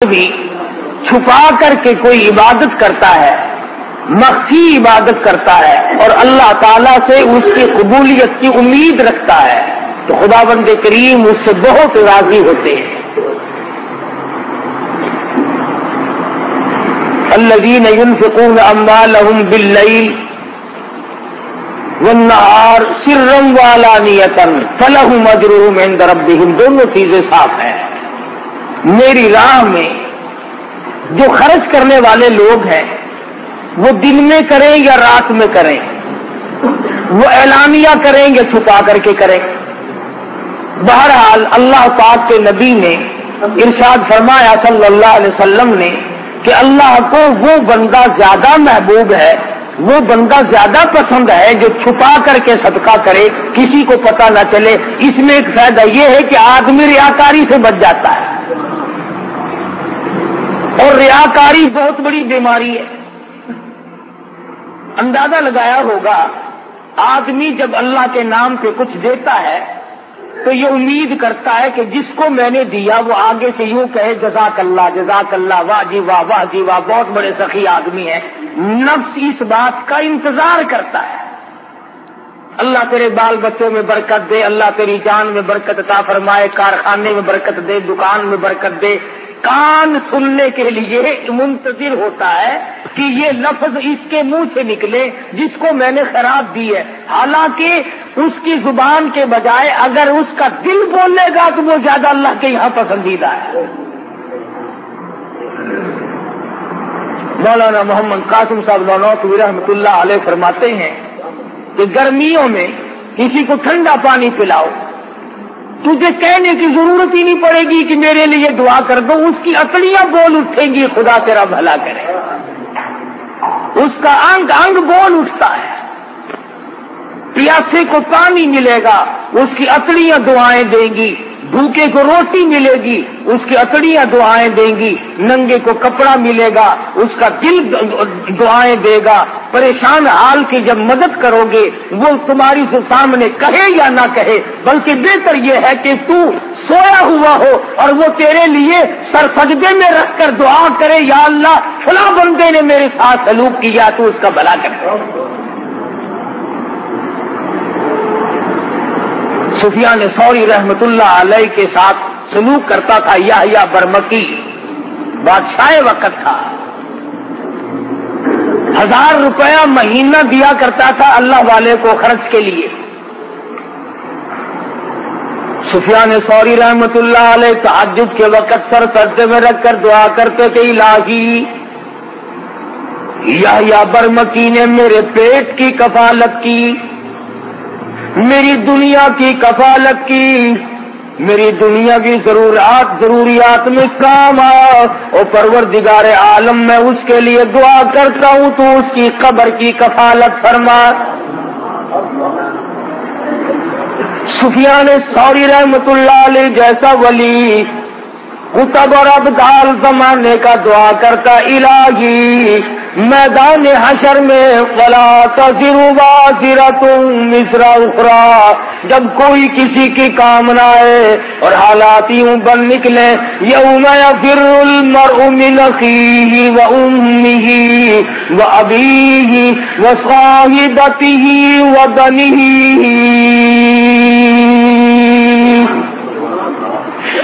بھی چھپا کر کے کوئی عبادت کرتا ہے، مخفی عبادت کرتا ہے اور اللہ تعالیٰ سے اس کی قبولیت کی امید رکھتا ہے تو خداوند کریم اس سے بہت راضی ہوتے ہیں۔ الذین ينفقون اموالهم باللیل والنہار سرا وعلانیۃ فلہم اجرہم عند ربہم، دونوں چیزیں صاف ہیں۔ میری راہ میں جو خرچ کرنے والے لوگ ہیں وہ دن میں کریں یا رات میں کریں، وہ اعلانیہ کریں یا چھپا کر کے کریں، بہرحال اللہ پاک کے نبی نے ارشاد فرمایا صلی اللہ علیہ وسلم نے کہ اللہ کو وہ بندہ زیادہ محبوب ہے، وہ بندہ زیادہ پسند ہے جو چھپا کر کے صدقہ کرے، کسی کو پتہ نہ چلے۔ اس میں ایک فائدہ یہ ہے کہ آدمی ریاکاری سے بچ جاتا ہے، اور ریاکاری بہت بڑی بیماری ہے۔ اندازہ لگایا ہوگا آدمی جب اللہ کے نام پہ کچھ دیتا ہے تو یہ امید کرتا ہے کہ جس کو میں نے دیا وہ آگے سے یوں کہے جزاک اللہ، واہ جی واہ، واہ جی واہ، بہت بڑے سخی آدمی ہے۔ نفس اس بات کا انتظار کرتا ہے، اللہ تیرے بال بچوں میں برکت دے، اللہ تیری جان میں برکت عطا فرمائے، کارخانے میں برکت دے، دکان میں برکت دے۔ کان سننے کے لیے منتظر ہوتا ہے کہ یہ لفظ اس کے منہ سے نکلے جس کو میں نے خیرات دی ہے، حالانکہ اس کی زبان کے بجائے اگر اس کا دل بولے گا تو وہ زیادہ اللہ کے یہاں پسندیدہ ہے۔ مولانا محمد قاسم صاحب نانوتوی رحمۃ اللہ علیہ فرماتے ہیں کہ گرمیوں میں کسی کو ٹھنڈا پانی پلاؤ، تجھے کہنے کی ضرورت ہی نہیں پڑے گی کہ میرے لیے دعا کر دو، اس کی اکڑیاں بول اٹھیں گی خدا تیرا بھلا کرے، اس کا انگ انگ بول اٹھتا ہے۔ پیاسے کو پانی ملے گا، اس کی اکڑیاں دعائیں دیں گی، بھوکے کو روٹی ملے گی، اس کی اکڑیاں دعائیں دیں گی، ننگے کو کپڑا ملے گا، اس کا دل دعائیں دے گا۔ پریشان حال کی جب مدد کرو گے وہ تمہاری سامنے کہے یا نہ کہے، بلکہ بہتر یہ ہے کہ تو سویا ہوا ہو اور وہ تیرے لیے سر سجدے میں رکھ کر دعا کرے، یا اللہ فلاں بندے نے میرے ساتھ سلوک کیا تو اس کا بھلا کرے۔ سفیان ثوری رحمت اللہ علیہ کے ساتھ سلوک کرتا تھا یحییٰ برمکی، بادشاہ وقت تھا، 1000 روپیہ مہینہ دیا کرتا تھا اللہ والے کو خرچ کے لیے۔ سفیان ثوری رحمت اللہ علیہ تہجد کے وقت سر سجدے میں رکھ کر دعا کرتے تھے، الہی یحییٰ برمکی نے میرے پیٹ کی کفالت کی، میری دنیا کی کفالت کی، میری دنیا کی ضروریات میں کام آیا، اور پروردگار عالم میں اس کے لیے دعا کرتا ہوں تو اس کی قبر کی کفالت فرما۔ سفیان ثوری رحمت اللہ علیہ جیسا ولی قطب اور ابدال زمانے کا دعا کرتا، الہی میدان حشر میں ولا تزر وازرۃ وزر اخری، جب کوئی کسی کی کام نہ آئے اور حالات یوں بن نکلے، یوم یفر المرء من اخیہ وامہ وابیہ وصاحبتہ وبنیہ،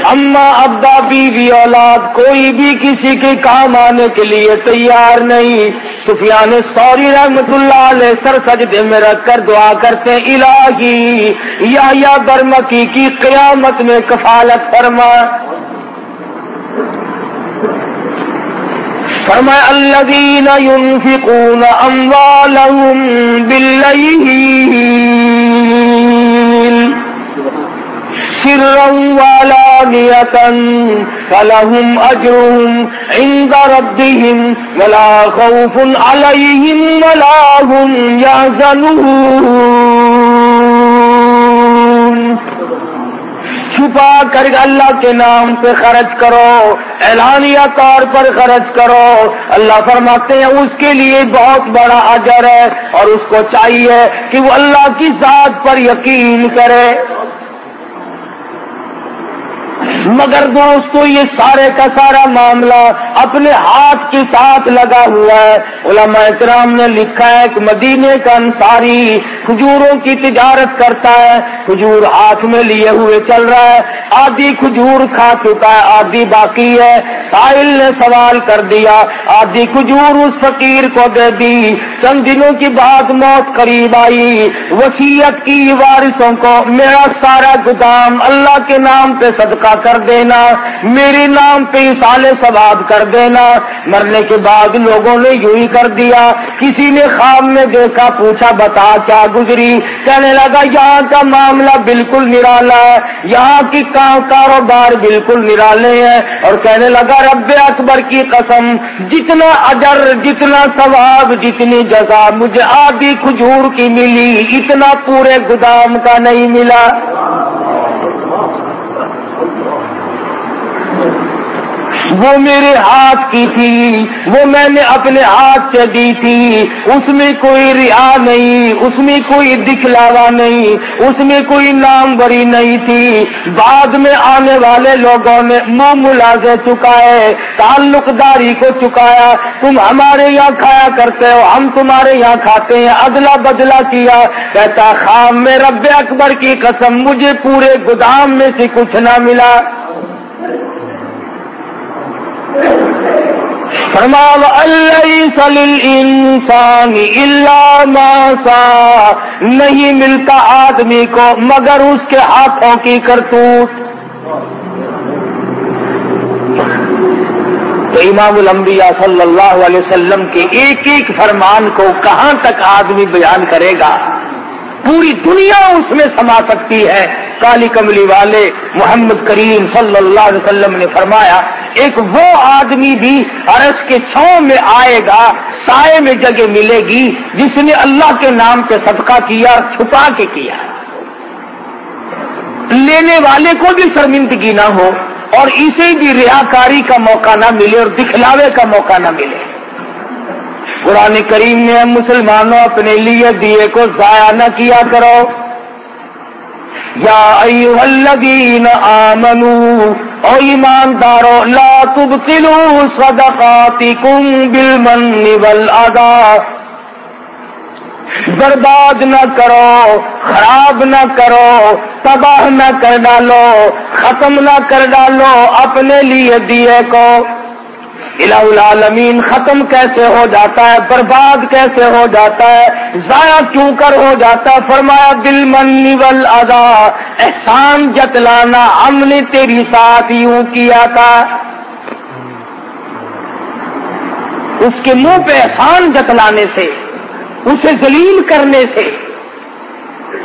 اما ابا بیوی اولاد کوئی بھی کسی کے کام آنے کے لیے تیار نہیں۔ سفیان ثوری رحمت اللہ علیہ سر سجدے میں رکھ کر دعا کرتے، الہی یحییٰ برمکی کی قیامت میں کفالت فرما۔ فرمایا الذین ينفقون اموالهم باللیل سرا وعلانیۃ فلہم اجرہم عند ربہم ولا خوف علیہم ولا ہم یحزنون۔ چھپا کر اللہ کے نام پہ خرچ کرو، اعلانیہ طور پر خرچ کرو، اللہ فرماتے ہیں اس کے لیے بہت بڑا اجر ہے، اور اس کو چاہیے کہ وہ اللہ کی ذات پر یقین کرے۔ مگر دوستو یہ سارے کا سارا معاملہ اپنے ہاتھ کے ساتھ لگا ہوا ہے۔ علماء کرام نے لکھا ہے کہ مدینے کا انصاری کھجوروں کی تجارت کرتا ہے، کھجور ہاتھ میں لیے ہوئے چل رہا ہے، آدھی کھجور کھا چکا ہے، آدھی باقی ہے۔ سائل نے سوال کر دیا، آدھی کھجور اس فقیر کو دے دی۔ چند دنوں کی بعد موت قریب آئی، وصیت کی وارثوں کو میرا سارا گدام اللہ کے نام پہ صدقہ کر دینا، میرے نام پہ اصالِ ثواب کر دینا۔ مرنے کے بعد لوگوں نے یوں ہی کر دیا۔ کسی نے خواب میں دیکھا، پوچھا بتا کیا گزری، کہنے لگا یہاں کا معاملہ بالکل نرالا ہے، یہاں کی کاروبار بالکل نرالے ہیں، اور کہنے لگا رب اکبر کی قسم جتنا اجر، جتنا ثواب، جتنی جزا مجھے آدھی کھجور کی ملی اتنا پورے گدام کا نہیں ملا۔ وہ میرے ہاتھ کی تھی، وہ میں نے اپنے ہاتھ سے دی تھی، اس میں کوئی ریا نہیں، اس میں کوئی دکھلاوا نہیں، اس میں کوئی نام بری نہیں تھی۔ بعد میں آنے والے لوگوں نے منہ ملازے چکائے، تعلق داری کو چکایا، تم ہمارے یہاں کھایا کرتے ہو، ہم تمہارے یہاں کھاتے ہیں، ادلا بدلا کیا۔ کہتا خام میں رب اکبر کی قسم مجھے پورے گدام میں سے کچھ نہ ملا۔ فرمایا الیس للانسان الا ما سعى، نہیں ملتا آدمی کو مگر اس کے ہاتھوں کی کرتوت۔ تو امام الانبیاء صلی اللہ علیہ وسلم کے ایک ایک فرمان کو کہاں تک آدمی بیان کرے گا، پوری دنیا اس میں سما سکتی ہے۔ کالی کملی والے محمد کریم صلی اللہ علیہ وسلم نے فرمایا ایک وہ آدمی بھی عرش کے چھاؤں میں آئے گا، سائے میں جگہ ملے گی، جس نے اللہ کے نام پہ صدقہ کیا اور چھپا کے کیا، لینے والے کو بھی شرمندگی نہ ہو اور اسے بھی ریاکاری کا موقع نہ ملے اور دکھلاوے کا موقع نہ ملے۔ قرآن کریم نے مسلمانوں اپنے لیے دیے کو ضائع نہ کیا کرو۔ یا ایھا الذین آمنوا، او ایماندارو، لا تبطلوا صدقاتکم بالمن والأذى، برباد نہ کرو، خراب نہ کرو، تباہ نہ کر ڈالو، ختم نہ کر ڈالو اپنے لیے دیے کو۔ الہ العالمین ختم کیسے ہو جاتا ہے، برباد کیسے ہو جاتا ہے، ضائع کیوں کر ہو جاتا ہے؟ فرمایا بالمن والأذى، احسان جتلانا، ہم نے تیری ساتھ یوں کیا تھا۔ اس کے منہ پہ احسان جتلانے سے، اسے ذلیل کرنے سے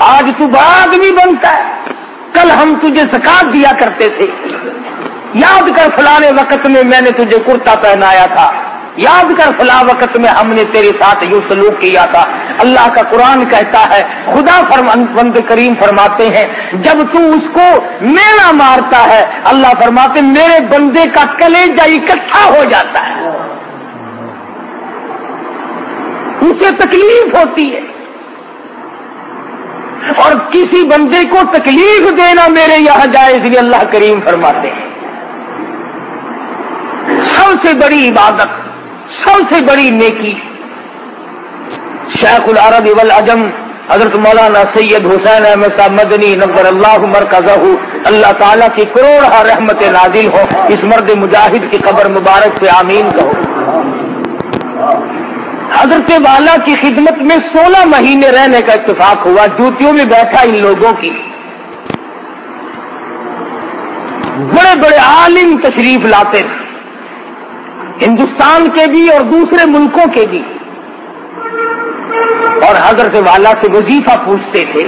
آج تو بڑا آدمی بنتا ہے۔ کل ہم تجھے زکات دیا کرتے تھے، یاد کر فلاں وقت میں میں نے تجھے کرتا پہنایا تھا، یاد کر فلاں وقت میں ہم نے تیرے ساتھ یوں سلوک کیا تھا۔ اللہ کا قرآن کہتا ہے، خدا بند کریم فرماتے ہیں جب تو اس کو مینا مارتا ہے، اللہ فرماتے میرے بندے کا کلیجہ اکٹھا ہو جاتا ہے، اسے تکلیف ہوتی ہے، اور کسی بندے کو تکلیف دینا میرے یہاں جائز نہیں، اللہ کریم فرماتے ہیں۔ سب سے بڑی عبادت، سب سے بڑی نیکی، شیخ العرب والعجم حضرت مولانا سید حسین احمد صاحب مدنی نور اللہ مرکزہ، اللہ تعالیٰ کی کروڑہ رحمت نازل ہو اس مرد مجاہد کی قبر مبارک سے آمین کہو۔ حضرت والا کی خدمت میں 16 مہینے رہنے کا اتفاق ہوا، جوتیوں میں بیٹھا ان لوگوں کی، بڑے بڑے عالم تشریف لاتے تھے، ہندوستان کے بھی اور دوسرے ملکوں کے بھی، اور حضرت والا سے وظیفہ پوچھتے تھے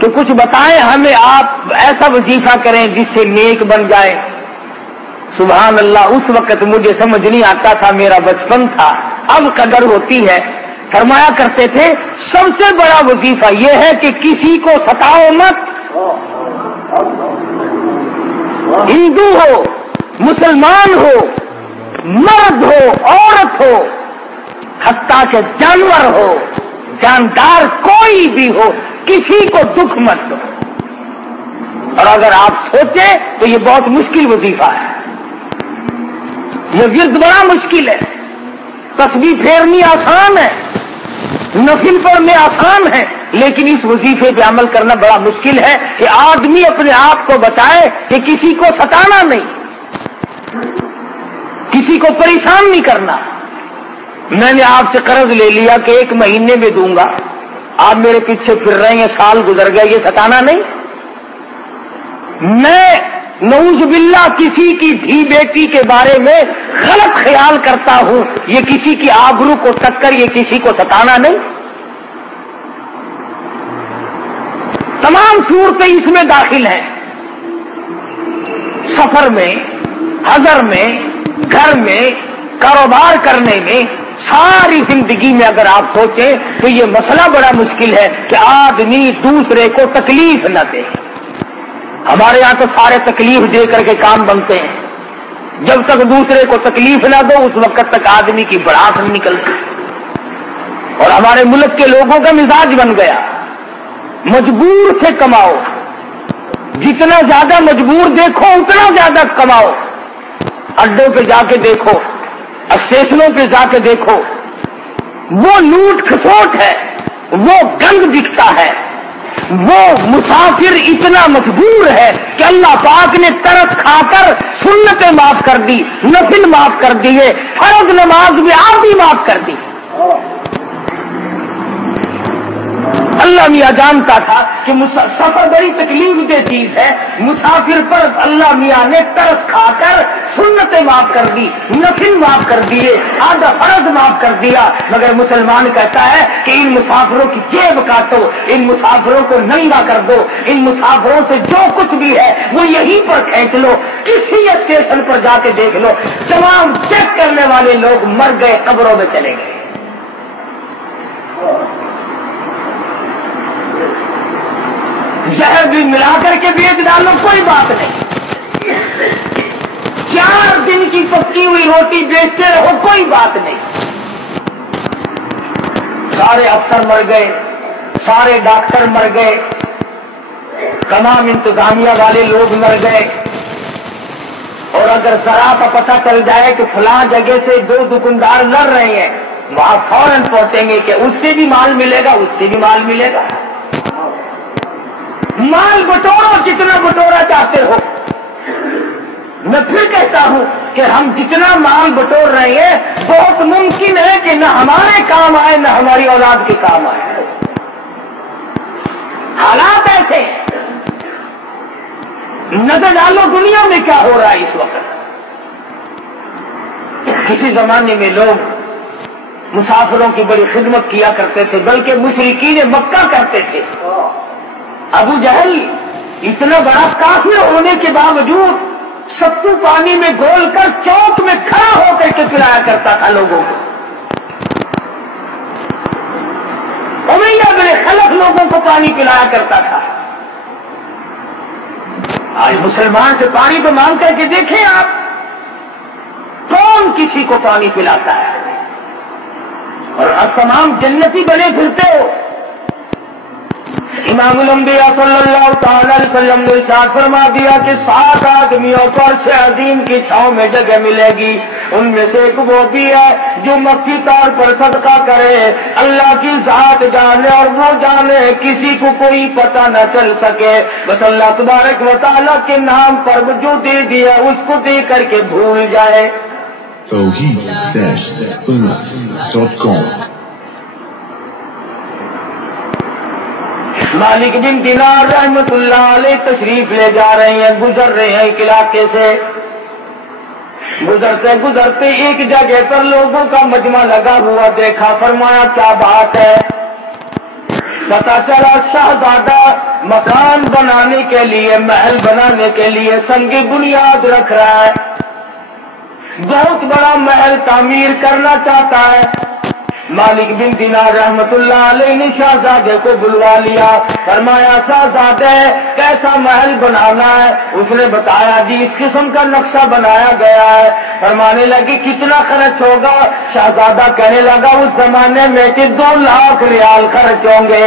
کہ کچھ بتائیں ہمیں، آپ ایسا وظیفہ کریں جس سے نیک بن جائے۔ سبحان اللہ، اس وقت مجھے سمجھ نہیں آتا تھا، میرا بچپن تھا، اب قدر ہوتی ہے۔ فرمایا کرتے تھے سب سے بڑا وظیفہ یہ ہے کہ کسی کو ستاؤ مت، ہندو ہو، مسلمان ہو، مرد ہو، عورت ہو، حتیٰ کہ جانور ہو، جاندار کوئی بھی ہو، کسی کو دکھ مت دو۔ اور اگر آپ سوچیں تو یہ بہت مشکل وظیفہ ہے، یہ ورد بڑا مشکل ہے۔ تسبیح پھیرنی آسان ہے، نفل پڑھنے آسان ہے، لیکن اس وظیفے پہ عمل کرنا بڑا مشکل ہے کہ آدمی اپنے آپ کو بتائے کہ کسی کو ستانا نہیں، کسی کو پریشان نہیں کرنا۔ میں نے آپ سے قرض لے لیا کہ 1 مہینے میں دوں گا، آپ میرے پیچھے پھر رہے ہیں، سال گزر گیا، یہ ستانا نہیں۔ میں نعوذ باللہ کسی کی دھی بیٹی کے بارے میں غلط خیال کرتا ہوں، یہ کسی کی آبرو کو ٹکر، یہ کسی کو ستانا نہیں۔ تمام صورتیں اس میں داخل ہیں، سفر میں، حضر میں، گھر میں، کاروبار کرنے میں، ساری زندگی میں اگر آپ سوچیں تو یہ مسئلہ بڑا مشکل ہے کہ آدمی دوسرے کو تکلیف نہ دے۔ ہمارے یہاں تو سارے تکلیف دے کر کے کام بنتے ہیں، جب تک دوسرے کو تکلیف نہ دو اس وقت تک آدمی کی بڑھاس نہیں نکلتی۔ اور ہمارے ملک کے لوگوں کا مزاج بن گیا، مجبور سے کماؤ، جتنا زیادہ مجبور دیکھو اتنا زیادہ کماؤ۔ اڈوں پہ جا کے دیکھو، اسٹیشنوں پہ جا کے دیکھو، وہ لوٹ کھسوٹ ہے، وہ گند دکھتا ہے، وہ مسافر اتنا مجبور ہے کہ اللہ پاک نے ترس کھا کر سنتیں معاف کر دی، نفل معاف کر دیے، فرض نماز بھی آپ بھی معاف کر دی۔ اللہ میاں جانتا تھا کہ سفر بڑی تکلیف دہ چیز ہے، مسافر پر اللہ میاں نے ترس کھا کر سنتیں معاف کر دی، نفل معاف کر دیے، آدھا فرض معاف کر دیا، مگر مسلمان کہتا ہے کہ ان مسافروں کی جیب کاٹو، ان مسافروں کو ننگا کر دو، ان مسافروں سے جو کچھ بھی ہے وہ یہیں پر کھینچ لو، کسی اسٹیشن پر جا کے دیکھ لو، تمام چیک کرنے والے لوگ مر گئے، قبروں میں چلے گئے۔ زہر بھی ملا کر کے بیچ ڈالو، کوئی بات نہیں، 4 دن کی پکی ہوئی روٹی بیچتے رہو، کوئی بات نہیں۔ سارے افسر مر گئے، سارے ڈاکٹر مر گئے، تمام انتظامیہ والے لوگ مر گئے، اور اگر ذرا کا پتہ چل جائے کہ فلاں جگہ سے 2 دکاندار لڑ رہے ہیں، وہاں فوراً پہنچیں گے کہ اس سے بھی مال ملے گا، اس سے بھی مال ملے گا۔ مال بٹورو جتنا بٹورا چاہتے ہو۔ میں پھر کہتا ہوں کہ ہم جتنا مال بٹور رہے ہیں بہت ممکن ہے کہ نہ ہمارے کام آئے نہ ہماری اولاد کے کام آئے۔ حالات ایسے نظر ڈالو دنیا میں کیا ہو رہا ہے اس وقت۔ کسی زمانے میں لوگ مسافروں کی بڑی خدمت کیا کرتے تھے، بلکہ مشرکین مکہ کرتے تھے۔ ابو جہل اتنا بڑا کافر ہونے کے باوجود ستو پانی میں گھول کر چوک میں کھڑا ہو کر کے پلایا کرتا تھا لوگوں کو۔ امیہ بن خلف لوگوں کو پانی پلایا کرتا تھا۔ آج مسلمان سے پانی کو مانگ کر کے دیکھیں آپ، کون کسی کو پانی پلاتا ہے؟ اور اب تمام جنتی بنے پھرتے ہو۔ امام الانبیاء صلی اللہ تعالی علیہ وسلم نے ارشاد فرما دیا کہ 7 آدمیوں کو عرش عظیم کی چھاؤں میں جگہ ملے گی، ان میں سے ایک وہ بھی ہے جو مکی طور پر صدقہ کرے، اللہ کی ذات جانے اور وہ جانے، کسی کو کوئی پتہ نہ چل سکے، بس اللہ تبارک و تعالیٰ کے نام پر جو دے دیا اس کو دے کر کے بھول جائے۔ توحید-sunnah.com مالک بن دینار رحمت اللہ علیہ تشریف لے جا رہے ہیں، گزر رہے ہیں ایک علاقے سے، گزرتے گزرتے ایک جگہ پر لوگوں کا مجمع لگا ہوا دیکھا، فرمایا کیا بات ہے؟ پتا چلا شہزادہ مکان بنانے کے لیے، محل بنانے کے لیے سنگ بنیاد رکھ رہا ہے، بہت بڑا محل تعمیر کرنا چاہتا ہے۔ مالک بن دینار رحمت اللہ علیہ نے شہزادے کو بلوا لیا، فرمایا شہزادے کیسا محل بنانا ہے؟ اس نے بتایا جی اس قسم کا نقشہ بنایا گیا ہے۔ فرمانے لگی کتنا خرچ ہوگا؟ شہزادہ کہنے لگا اس زمانے میں کہ 2 لاکھ ریال خرچ ہوں گے۔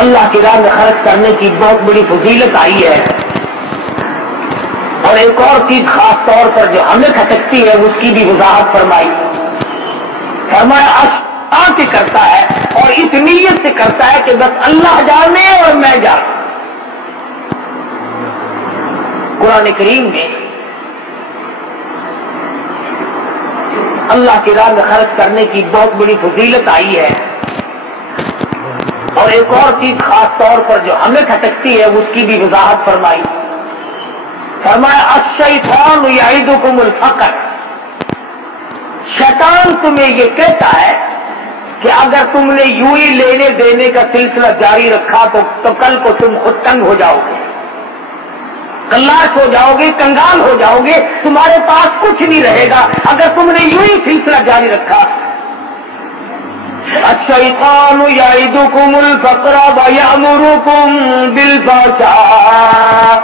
اللہ کی راہ میں خرچ کرنے کی بہت بڑی فضیلت آئی ہے. اور ایک اور چیز خاص طور پر جو ہمیں کھٹکتی ہے اس کی بھی وضاحت فرمائی. فرمایا آ کے کرتا ہے اور اس نیت سے کرتا ہے کہ بس اللہ جانے اور میں جانوں. قرآن کریم میں اللہ کی راہ میں خرچ کرنے کی بہت بڑی فضیلت آئی ہے. اور ایک اور چیز خاص طور پر جو ہمیں کھٹکتی ہے اس کی بھی وضاحت فرمائی. فرمایا الشیطان یعدکم الفقر. شیطان تمہیں یہ کہتا ہے کہ اگر تم نے یوں ہی لینے دینے کا سلسلہ جاری رکھا تو کل کو تم خود تنگ ہو جاؤ گے, کلاش ہو جاؤ گے, کنگال ہو جاؤ گے, تمہارے پاس کچھ نہیں رہے گا اگر تم نے یوں ہی سلسلہ جاری رکھا. الشیطان یعدکم الفقر ویأمرکم بالفحشاء.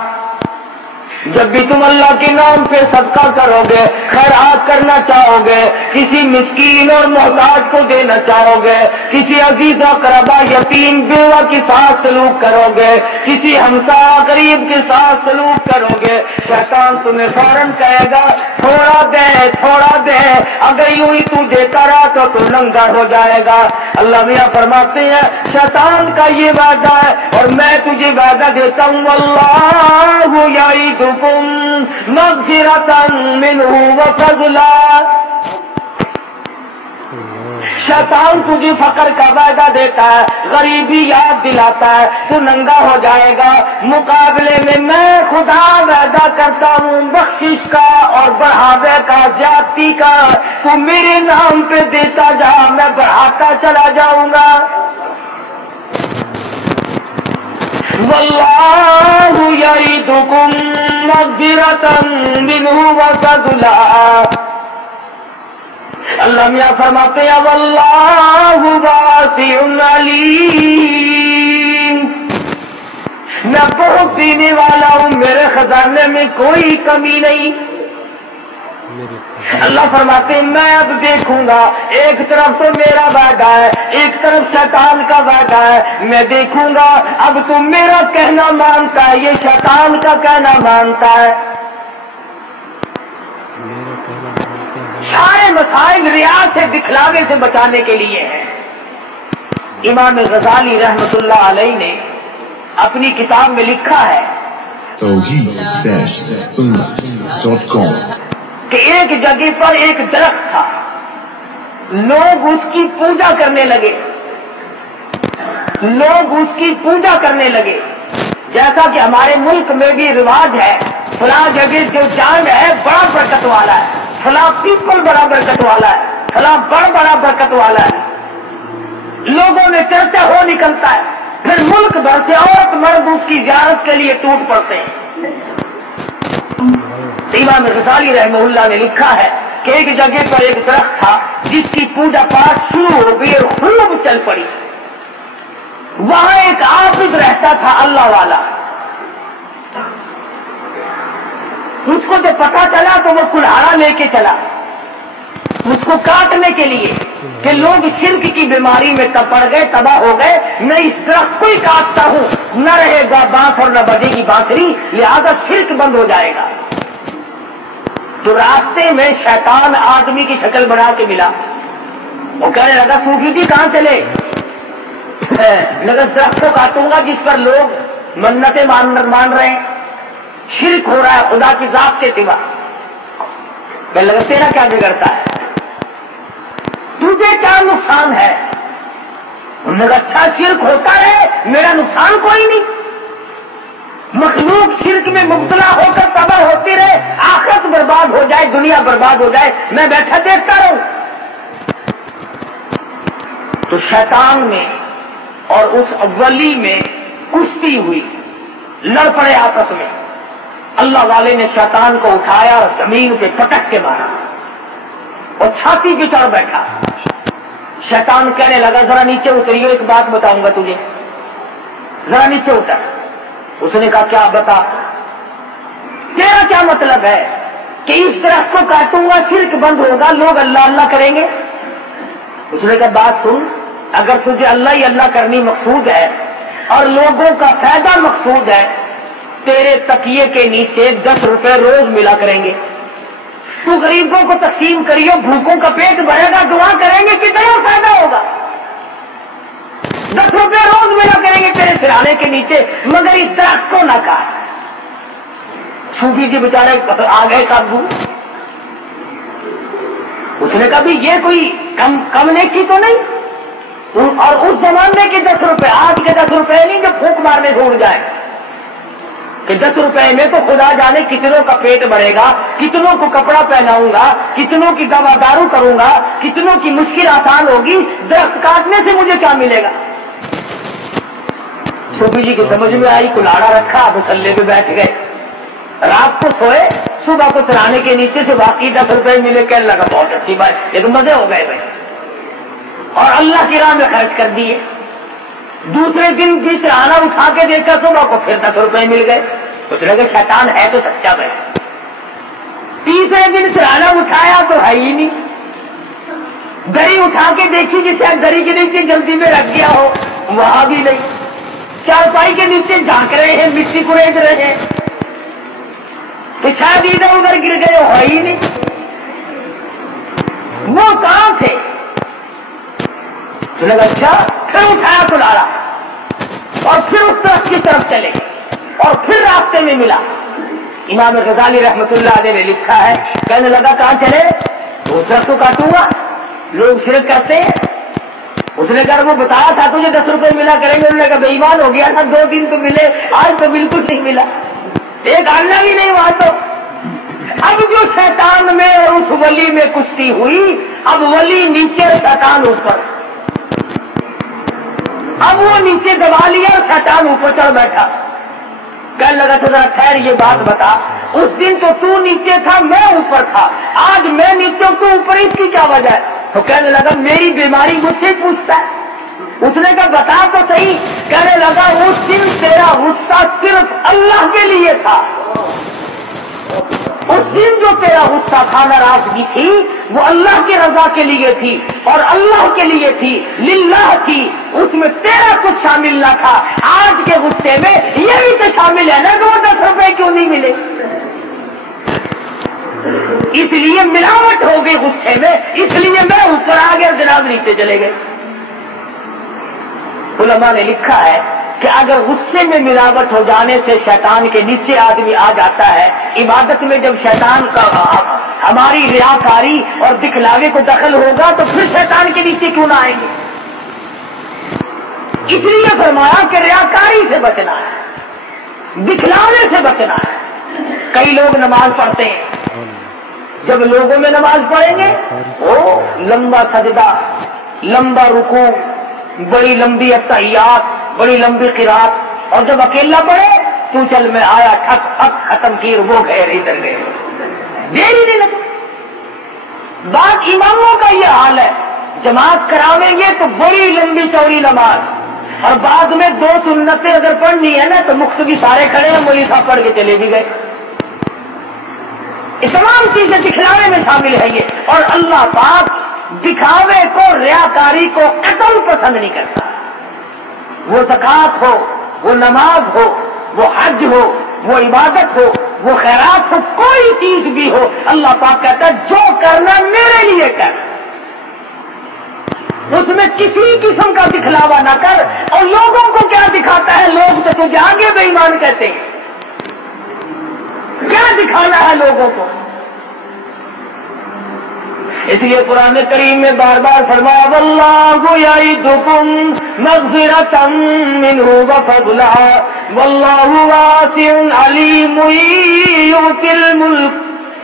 جب بھی تم اللہ کے نام پہ صدقہ کرو گے, خیرات کرنا چاہو گے, کسی مسکین اور محتاج کو دینا چاہو گے, کسی عزیز اقربا یتیم بیوہ کے ساتھ سلوک کرو گے, کسی ہمسایہ غریب کے ساتھ سلوک کرو گے, شیطان تمہیں فوراً کہے گا تھوڑا دے تھوڑا دے. اگر یوں ہی تو دیتا رہا تو ننگا ہو جائے گا. اللہ میاں فرماتے ہیں شیطان کا یہ وعدہ ہے اور میں تجھے وعدہ دیتا ہوں واللہ یعدکم مغفرۃ منہ وفضلا. شیطان تجھے فقر کا وعدہ دیتا ہے, غریبی یاد دلاتا ہے, تو ننگا ہو جائے گا. مقابلے میں خدا وعدہ کرتا ہوں بخشش کا اور بڑھاوے کا, زیادتی کا. تو میرے نام پہ دیتا جا, میں بڑھاتا چلا جاؤں گا. واللہ یعدکم مغفرۃ منہ وفضلا. اللہ میاں فرماتے ہیں واللہ واسع علیم. میں بہت دینے والا ہوں, میرے خزانے میں کوئی کمی نہیں. اللہ فرماتے ہیں میں اب دیکھوں گا, ایک طرف تو میرا وعدہ ہے, ایک طرف شیطان کا وعدہ ہے. میں دیکھوں گا اب تو میرا کہنا مانتا ہے, یہ شیطان کا کہنا مانتا ہے. سارے مسائل ریاض سے دکھلاوے سے بچانے کے لیے ہیں. امام غزالی رحمت اللہ علیہ نے اپنی کتاب میں لکھا ہے توحید-sunnah.com کہ ایک جگہ پر ایک درخت تھا, لوگ اس کی پوجا کرنے لگے. جیسا کہ ہمارے ملک میں بھی رواج ہے, فلاں جگہ جو جان ہے بڑا برکت والا ہے, فلاں پیپل بڑا برکت والا ہے, فلاں بڑا برکت والا ہے. لوگوں میں چرچا ہو نکلتا ہے, پھر ملک بھر سے عورت مرد اس کی زیارت کے لیے ٹوٹ پڑتے ہیں. امام غزالی رحمہ اللہ نے لکھا ہے کہ ایک جگہ پر ایک درخت تھا جس کی پوجا پاٹ شروع ہو گئی اور خوب چل پڑی. وہاں ایک عابد رہتا تھا اللہ والا. اس کو جب پتا چلا تو وہ کلہاڑا لے کے چلا اس کو کاٹنے کے لیے کہ لوگ شرک کی بیماری میں پڑ گئے, تباہ ہو گئے. میں اس درخت کو ہی کاٹتا ہوں, نہ رہے گا بانس اور نہ بجے گی بانسری, لہذا شرک بند ہو جائے گا. تو راستے میں شیطان آدمی کی شکل بنا کے ملا. وہ کہنے لگا صوفی جی کہاں چلے؟ لگا درخت کو کاٹوں گا جس پر لوگ منتیں مان رہے ہیں, شرک ہو رہا ہے خدا کی ذات کے سوا. میں لگا تیرا کیا بگڑتا ہے, تجھے کیا نقصان ہے؟ انہوں نے کہا اچھا شرک ہوتا رہے, میرا نقصان کوئی نہیں. مخلوق شرک میں مبتلا ہو کر تباہ ہوتی رہے, آخرت برباد ہو جائے, دنیا برباد ہو جائے, میں بیٹھا دیکھتا رہوں. تو شیطان میں اور اس ولی میں کشتی ہوئی, لڑ پڑے آپس میں. اللہ والے نے شیطان کو اٹھایا اور زمین پہ پٹک کے مارا اور چھاتی پہ چڑھ بیٹھا. شیطان کہنے لگا ذرا نیچے اتریو, ایک بات بتاؤں گا تجھے, ذرا نیچے اتر. اس نے کہا کیا بتا, تیرا کیا مطلب ہے کہ اس درخت کو کاٹوں گا شرک بند ہوگا, لوگ اللہ اللہ کریں گے؟ اس نے کہا بات سن, اگر تجھے اللہ ہی اللہ کرنی مقصود ہے اور لوگوں کا فائدہ مقصود ہے، تیرے تکیے کے نیچے 10 روپے روز ملا کریں گے، تو غریبوں کو تقسیم کریو، بھوکوں کا پیٹ بھرے گا، دعا کریں گے، کتنا فائدہ ہوگا؟ 10 روپے روز ملا کریں گے تیرے سرانے کے نیچے، مگر اس درخت کو نہ کاٹ۔ صوفی جی بیچارے آ گئے قابو، اس نے کہا بھی یہ کوئی کم نیکی تو نہیں؟ اور اس زمانے کے 10 روپے، آج کے 10 روپے نہیں جو پھونک مارنے سے اڑ جائے، کہ 10 روپے میں تو خدا جانے کتنوں کا پیٹ بھرے گا، کتنوں کو کپڑا پہناؤں گا، کتنوں کی دوا دارو کروں گا، کتنوں کی مشکل آسان ہوگی، درخت کاٹنے سے مجھے کیا ملے گا؟ صوفی جی کی سمجھ میں آئی، کلاڑا رکھا، مسلے پہ بیٹھ گئے، رات کو سوئے، صبح کو سرانے کے نیچے سے باقی 10 روپے ملے، کہنے لگا بہت اچھی بات، یہ تو مزے ہو گئے بھائی، اور اللہ کی راہ میں خرچ کر دیے۔ دوسرے دن بھی سرانا اٹھا کے دیکھا، صبح کو پھر 10 روپے مل گئے، اس نے کہا شیطان ہے تو سچا بھائی۔ تیسرے دن سرانا اٹھایا تو ہے ہی نہیں، دری اٹھا کے دیکھی جسے دری کے نیچے جلدی میں رکھ گیا ہو، وہاں بھی نہیں، چارپائی کے نیچے جھانک رہے ہیں، مٹی کرید رہے ہیں، تو شاید ادھر ادھر گر گئے، ہو ہی نہیں، وہ کہاں تھے؟ تو لگا اچھا، پھر اٹھایا کلاڑا اور پھر اس طرف کی طرف چلے اور پھر راستے میں ملا۔ امام غزالی رحمت اللہ علیہ نے لکھا ہے، کہنے لگا کہاں چلے؟ وہ درخت کو کاٹوں گا، لوگ شرک کرتے ہیں۔ اس نے کہا وہ بتایا تھا تجھے 10 روپے ملا کریں گے، انہوں نے کہا بے ایمان ہو گیا تھا، 2 دن تو ملے، آج تو بالکل نہیں ملا، ایک آنا بھی نہیں وہاں تو۔ اب جو شیطان میں اور اس ولی میں کشتی ہوئی، اب ولی نیچے اور شیطان اوپر، اب وہ نیچے دبا لیا اور شیطان اوپر چڑھ بیٹھا۔ کہنے لگا تو ذرا خیر یہ بات بتا، اس دن تو نیچے تھا میں اوپر تھا، آج میں نیچے تو اوپر، اس کی کیا وجہ ہے؟ تو کہنے لگا میری بیماری مجھ سے پوچھتا ہے۔ اس نے کہا بتا تو صحیح۔ کہنے لگا اس دن تیرا غصہ صرف اللہ کے لیے تھا، اس دن جو تیرا غصہ تھا، ناراضگی تھی، وہ اللہ کی رضا کے لیے تھی اور اللہ کے لیے تھی، للہ تھی، اس میں تیرا کچھ شامل نہ تھا۔ آج کے غصے میں یہ بھی تو شامل ہے نا کہ وہ 10 روپے کیوں نہیں ملے، اس لیے ملاوٹ ہو گئی غصے میں، اس لیے میں اوپر آ گیا، جناب نیچے چلے گئے۔ علماء نے لکھا ہے کہ اگر غصے میں ملاوٹ ہو جانے سے شیطان کے نیچے آدمی آ جاتا ہے، عبادت میں جب شیطان کا ہماری ریاکاری اور دکھلاوے کو دخل ہوگا تو پھر شیطان کے نیچے کیوں نہ آئیں گے؟ اس لیے فرمایا کہ ریاکاری سے بچنا ہے، دکھلاوے سے بچنا ہے۔ کئی لوگ نماز پڑھتے ہیں، جب لوگوں میں نماز پڑھیں گے وہ لمبا سجدہ، لمبا رکوع، بڑی لمبی التحیات، بڑی لمبی قرات، اور جب اکیلا پڑھے تو چل میں آیا، ٹھک ٹھک ختم کی، وہ گئے ادھر گئے، دیر ہی نہیں لگی۔ بعض اماموں کا یہ حال ہے، جماعت کراویں گے تو بڑی لمبی چوڑی نماز، اور بعد میں 2 سنتیں اگر پڑھنی ہے نا تو مقتدی سارے کھڑے ہیں، مولوی صاحب پڑھ کے چلے بھی گئے۔ یہ تمام چیزیں دکھلاوے میں شامل ہے یہ، اور اللہ پاک دکھاوے کو، ریاکاری کو قتل پسند نہیں کرتا۔ وہ زکات ہو، وہ نماز ہو، وہ حج ہو، وہ عبادت ہو، وہ خیرات ہو، کوئی چیز بھی ہو، اللہ پاک کہتا ہے جو کرنا میرے لیے کر، اس میں کسی قسم کا دکھلاوا نہ کر۔ اور لوگوں کو کیا دکھاتا ہے؟ لوگ تو تجھے آگے بے ایمان کہتے ہیں، کیا دکھانا ہے لوگوں کو؟ اس لیے قرآن کریم میں بار بار فرمایا واللہ یعدکم مغفرۃ منہ وفضلا واللہ واسع علیم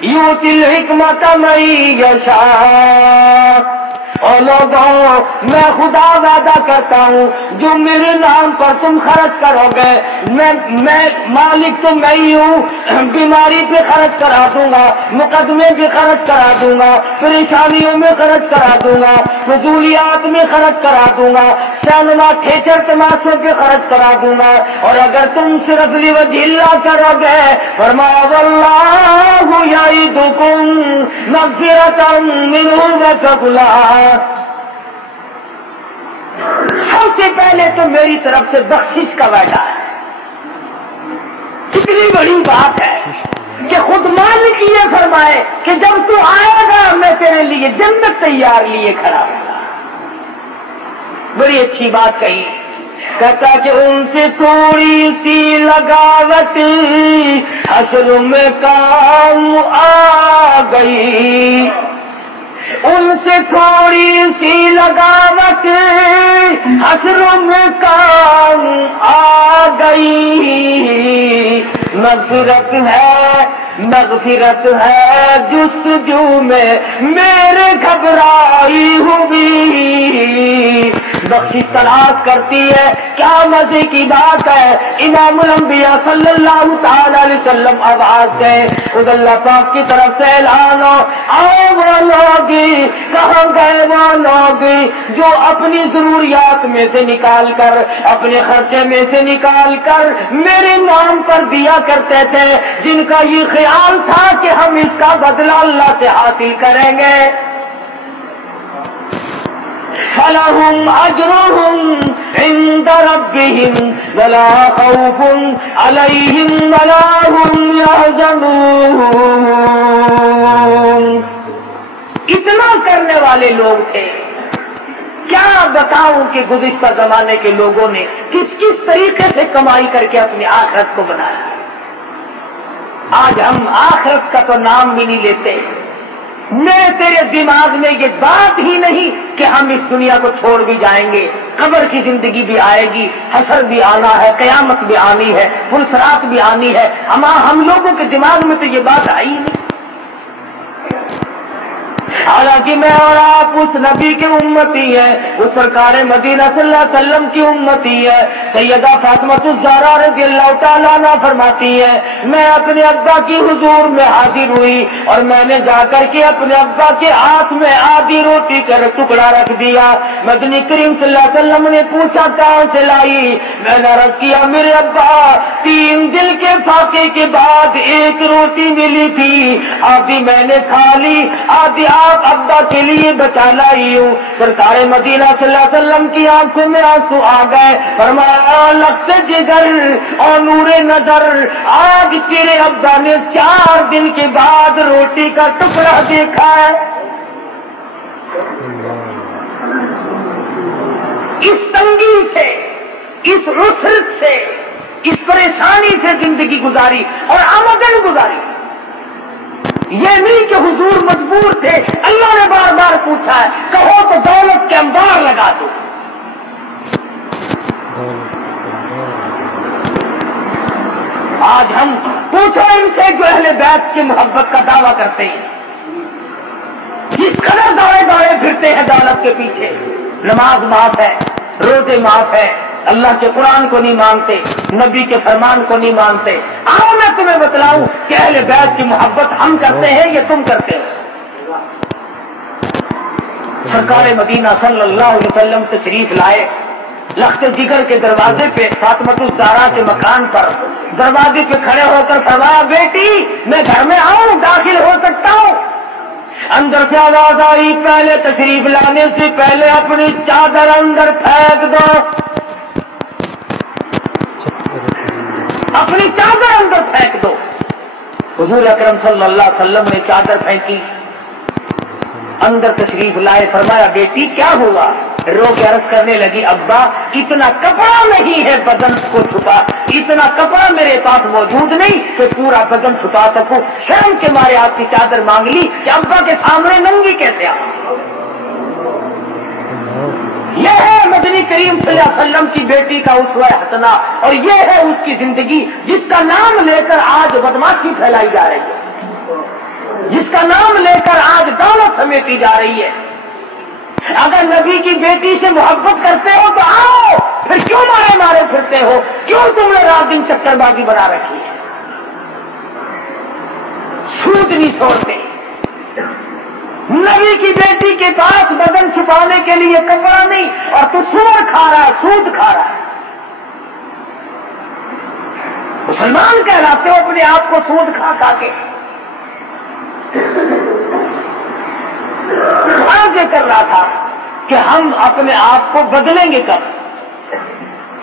یؤتی الحکمۃ من یشاء۔ اور لوگوں میں خدا وعدہ کرتا ہوں جو میرے نام پر تم خرچ کرو گے، میں مالک تو میں ہی ہوں، بیماری پہ خرچ کرا دوں گا، مقدمے پہ خرچ کرا دوں گا، پریشانیوں میں خرچ کرا دوں گا، فضولیات میں خرچ کرا دوں گا، سینما تھیٹر تماشوں پہ خرچ کرا دوں گا۔ اور اگر تم صرف لوجہ اللہ کرو گے، فرمایا واللہ یعدکم مغفرۃ منہ وفضلا، سب سے پہلے تو میری طرف سے بخشش کا وعدہ ہے۔ کتنی بڑی بات ہے کہ خود مالک یہ فرمائے کہ جب تو آئے گا میں تیرے لیے جنت تیار لیے کھڑا ہوں۔ بڑی اچھی بات کہی، کہتا کہ ان سے تھوڑی سی لگاوٹ حشر میں کام آ گئی، ان سے تھوڑی سی لگاوٹ حشر میں کام آ گئی، مغفرت ہے جستجو میں میرے گھبرائی ہوئی، بخشش تلاش کرتی ہے۔ کیا مزے کی بات ہے، امام الانبیاء صلی اللہ تعالی علیہ وسلم آواز دیں، خود اللہ پاک کی طرف سے اعلان ہو، آؤ وہ لوگ، کہاں گئے وہ لوگ جو اپنی ضروریات میں سے نکال کر، اپنے خرچے میں سے نکال کر میرے نام پر دیا کرتے تھے، جن کا یہ خیال تھا کہ ہم اس کا بدلہ اللہ سے حاصل کریں گے۔ فَلَهُمْ أَجْرُهُمْ عِنْدَ رَبِّهِمْ وَلَا خَوْفٌ عَلَيْهِمْ وَلَا هُمْ يَحْزَنُونَ۔ اتنا کرنے والے لوگ تھے، کیا بتاؤں کہ گزشتہ زمانے کے لوگوں نے کس کس طریقے سے کمائی کر کے اپنی آخرت کو بنایا۔ آج ہم آخرت کا تو نام بھی نہیں لیتے، میرے تیرے دماغ میں یہ بات ہی نہیں کہ ہم اس دنیا کو چھوڑ بھی جائیں گے، قبر کی زندگی بھی آئے گی، حشر بھی آنا ہے، قیامت بھی آنی ہے، فلسرات بھی آنی ہے، ہم لوگوں کے دماغ میں تو یہ بات آئی نہیں۔ حالانکہ میں اور آپ اس نبی کی امتی ہیں، اس سرکار مدینہ صلی اللہ علیہ وسلم کی امتی ہے۔ سیدہ فاطمہ الزہرا رضی اللہ تعالیٰ عنہا فرماتی ہے، میں اپنے ابا کی حضور میں حاضر ہوئی اور میں نے جا کر کے اپنے ابا کے ہاتھ میں آدھی روٹی کا ٹکڑا رکھ دیا۔ مدنی کریم صلی اللہ علیہ وسلم نے پوچھا کہاں سے لائی؟ میں نے عرض کیا میرے ابا 3 دن کے فاقے کے بعد ایک روٹی ملی تھی، آدھی میں نے کھا لی، آدھی آپ ابا کے لیے بچا لائی ہوں۔ سرکار مدینہ صلی اللہ علیہ وسلم کی آنکھوں میں آنسو آ گئے، فرمایا لخت جگر اور نور نظر، آج تیرے ابا نے 4 دن کے بعد روٹی کا ٹکڑا دیکھا ہے۔ اس تنگی سے، اس رسرت سے، اس پریشانی سے زندگی گزاری اور آمدن گزاری۔ یہ نہیں کہ حضور مجبور تھے، اللہ نے بار بار پوچھا ہے، کہو تو دولت کے انبار لگا دو۔ آج ہم پوچھو ان سے جو اہل بیت کی محبت کا دعویٰ کرتے ہیں، جس قدر دوڑے پھرتے ہیں دولت کے پیچھے، نماز معاف ہے، روزے معاف ہے، اللہ کے قرآن کو نہیں مانتے، نبی کے فرمان کو نہیں مانتے۔ آؤ میں تمہیں بتلاؤں کہ اہل بیت کی محبت ہم کرتے ہیں یا تم کرتے ہو۔ سرکار مدینہ صلی اللہ علیہ وسلم تشریف لائے، لخت جگر کے دروازے پہ فاطمہ الزہرا کے مکان پر دروازے پہ کھڑے ہو کر فرمایا بیٹی میں گھر میں آؤں، داخل ہو سکتا ہوں؟ اندر سے آواز آئی پہلے تشریف لانے سے پہلے اپنی چادر اندر پھینک دو، اپنی چادر اندر پھینک دو۔ حضور اکرم صلی اللہ علیہ وسلم نے چادر پھینکی، اندر تشریف لائے، فرمایا بیٹی کیا ہوا؟ رو کے عرض کرنے لگی ابا اتنا کپڑا نہیں ہے بدن کو چھپا، اتنا کپڑا میرے پاس موجود نہیں کہ پورا بدن چھپا سکوں، شرم کے مارے آپ کی چادر مانگ لی کہ ابا کے سامنے ننگی کیسے آ۔ یہ ہے مدنی کریم صلی اللہ علیہ وسلم کی بیٹی کا اسوہ حسنہ، اور یہ ہے اس کی زندگی جس کا نام لے کر آج بدماشی پھیلائی جا رہی ہے، جس کا نام لے کر آج دولت سمیٹی جا رہی ہے۔ اگر نبی کی بیٹی سے محبت کرتے ہو تو آؤ، پھر کیوں مارے پھرتے ہو؟ کیوں تم نے رات دن چکر بازی بنا رکھی ہے؟ سود نہیں چھوڑتے، نبی کی بیٹی کے پاس بدن چھپانے کے لیے کپڑا نہیں، اور تو سور کھا رہا ہے، سود کھا رہا ہے۔ مسلمان کہلاتے ہو اپنے آپ کو سود کھا کے یہ کر رہا تھا کہ ہم اپنے آپ کو بدلیں گے کب؟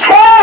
6